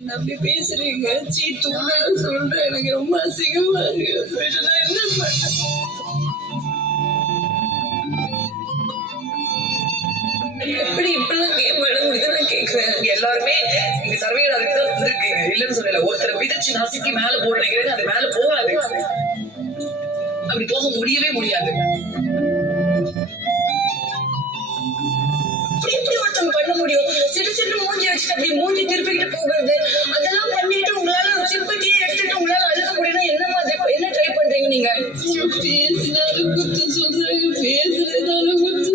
அப்படி பேசுறீங்க தூணு சொல்றேன். எனக்கு ரொம்ப அசிங்கமா இருக்கு. நான் என்ன பண்ண? எப்படி இப்பெல்லாம் கேம் விட முடியுது நான் கேட்கிறேன். எல்லாருமே இந்த சர்வேல அதுக்கு தான் வந்திருக்கீங்க. இல்லன்னு சொல்லல. ஒருத்தர் விதிச்சு நசுக்கி மேல போட நினைக்கிறது அது மேல போகாது. அப்படி போக முடியவே முடியாது. எப்படி ஒருத்தவங்க பண்ண முடியும்? சிறு சிறு மூஞ்சி வச்சுட்டு அப்படி மூஞ்சி திருப்பிக்கிட்டு போகிறது, அதெல்லாம் பண்ணிட்டு உங்களால சிம்பத்தியே எடுத்துட்டு உங்களால அழுக முடியும்னா என்ன மாதிரி என்ன ட்ரை பண்றீங்க நீங்க? பேசினாலும் குத்து சொல்றாங்க, பேசுறதுனாலும் குத்து.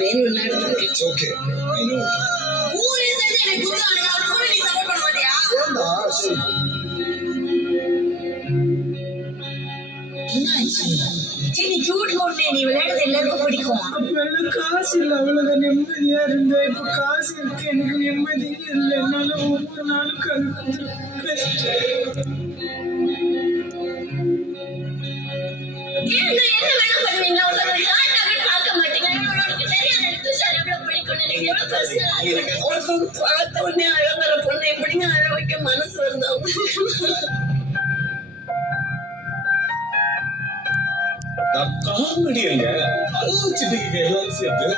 வேணும்னா It's okay. I know. ஊரே சேர்ந்து எனக்கு குத்துறானுங்க. அவர் கூட நீ சப்போர்ட் பண்ண மாட்டியா? ஏண்டா சரி. சரி நீ கியூட் பொண்ணு, நீ விளையாடுறது எல்லாருக்கும் பிடிக்கும். அப்பெல்லாம் காசு இல்லை, அவ்வளவுதான் நிம்மதியா இருந்தேன். இப்ப காசு இருக்கு, எனக்கு நிம்மதியே இல்லை. என்னால ஒவ்வொரு நாளும் கஷ்டம். என்ன வேணா பண்ணுவீங்களா? ஒருத்தர் ஷார்ட்டாக பார்க்க மாட்டீங்க. உனக்கு தெரியாது எனக்கு சார் எவ்வளவு பிடிக்கும்னு. எனக்கு எவ்வளவு பர்சனலா இருக்கு. ஒருத்தவங்க பார்த்த உடனே அழகிற பொண்ணு எப்படிங்க அழ வைக்க மனசு வருது? நான் காமெடி இல்ல, அழைச்சிட்டு எல்லாரும் சேர்த்து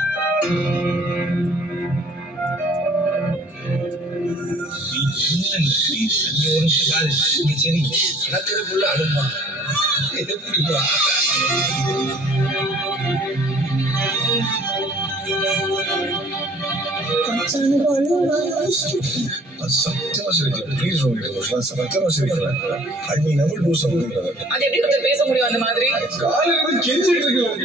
சரி நடக்கிறதுக்குள்ள அனுமா எப்படிப்பா? சத்தியமா சிரிக்கல. ப்ளீஸ் சத்தியமா சிரிக்கல. I will never do something like that. அது எப்படி ஒருத்தர் பேச முடியும் அந்த மாதிரி? காலையில இருந்து கெஞ்சிட்டு இருக்கேன்.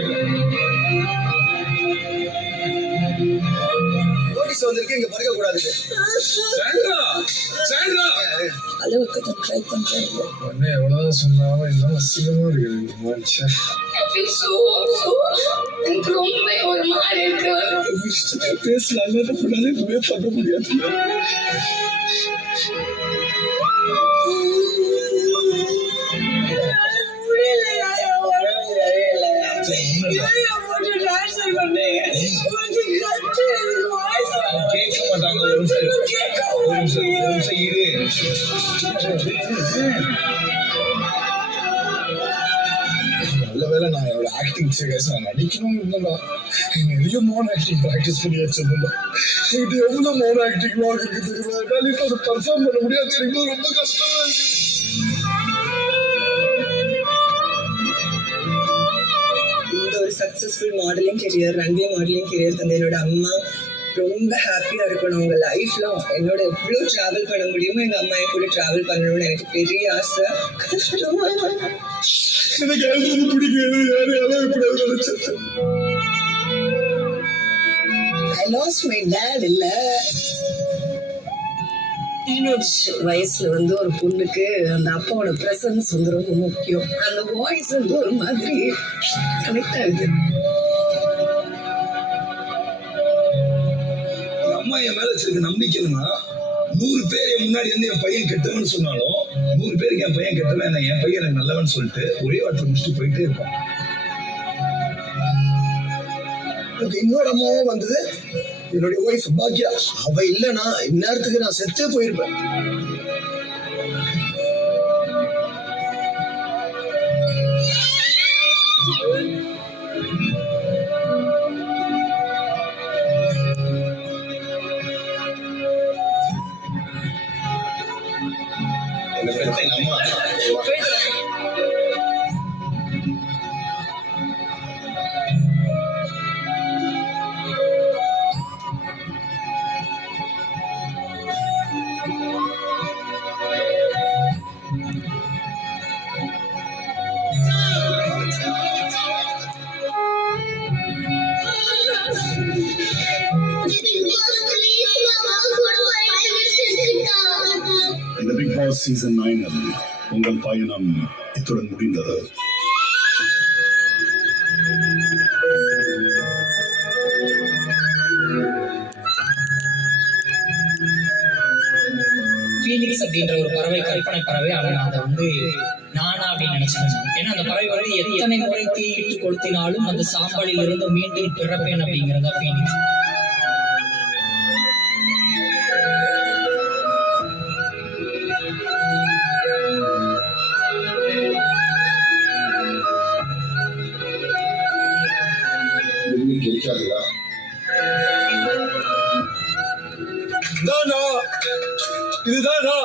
நோட்டீஸ் வந்திருக்கு, இங்க பறக்க கூடாது. சாண்ட்ரா சாண்ட்ரா அளவுக்கு தான் ட்ரை பண்றேன். அண்ணே எவ்வளவு சொன்னாலும் எல்லாம் அசிங்கமா இருக்குது. மனுஷன் எனக்கு ரொம்ப ஒரு மாதிரி இருக்கு. பேசலாம் எதுவுமே பண்ண முடியாது. கேட்க மாட்டாங்க. ஒரு நிமிஷம் இரு. நல்ல வேலை நான் என்னோட ஆக்டிங் நான் நடிக்கணும்னு இருந்தேன்டா. நிறைய மோன் ஆக்டிங் ப்ராக்டிஸ் பண்ணி வச்சிருந்தேன். இது எவ்வளவு மோன் ஆக்டிங் இருக்கு தெரியுமா? என்னால இப்போ அதை பர்ஃபார்ம் பண்ண முடியாது தெரியுமா? ரொம்ப கஷ்டமா இருக்கு. இந்த ஒரு successful modelling career, runway modelling career தந்த என்னோட அம்மா ரொம்ப ஹாப்பியா இருக்கணும். அவங்க லைஃப்ல என்னோட எவ்வளவு டிராவல் பண்ண முடியுமோ எங்க அம்மா கூட டிராவல் பண்ணணும்னு எனக்கு பெரிய ஆசை. கஷ்டமா எனக்கு எழுதுறது பிடிக்காது. யாரையாலும் எப்படியாவது நினைச்சேன். I lost my dad இல்ல. டீனேஜ் வயசுல ஒரு பொண்ணுக்கு அந்த அப்பாவோட பிரசன்ஸ் ரொம்ப முக்கியம். அந்த வாய்ஸ் ஒரு மாதிரி கனெக்ட் ஆகுது. அம்மா என் மேல வச்சிருக்க நம்பிக்கைன்னா 100 பேர் என் முன்னாடி வந்து என் பையன் கெட்டவன்னு சொன்னாலும் 100 பேருக்கு என் பையன் கெட்டவன், என் பையன் எனக்கு நல்லவன் சொல்லிட்டு ஒரே வார்த்தை முடிச்சுட்டு போயிட்டே இருப்பான். இன்னொரு அம்மாவும் வந்தது என்னுடைய ஒய்ஃப் பாக்கியா. அவ இல்லைன்னா இந்நேரத்துக்கு நான் செத்தே போயிருப்பேன். இந்த பிக் பாஸ் சீசன் 9 உங்கள் பயணம் இத்துடன் முடிந்தது. ஃபீனிக்ஸ் அப்படின்ற ஒரு பறவை, கற்பனை பறவை. ஆனால் அதை நானா அப்படின்னு நினைச்சுக்கணும். ஏன்னா அந்த பறவை வந்து எத்தனை முறை தீயிட்டு கொளுத்தினாலும் அந்த சாம்பலில் இருந்து மீண்டும் பிறப்பேன் அப்படிங்கிறதா ஃபீலிங்ஸ். விரும்பி கிடைக்காதுடா. இதானா? இதுதானா?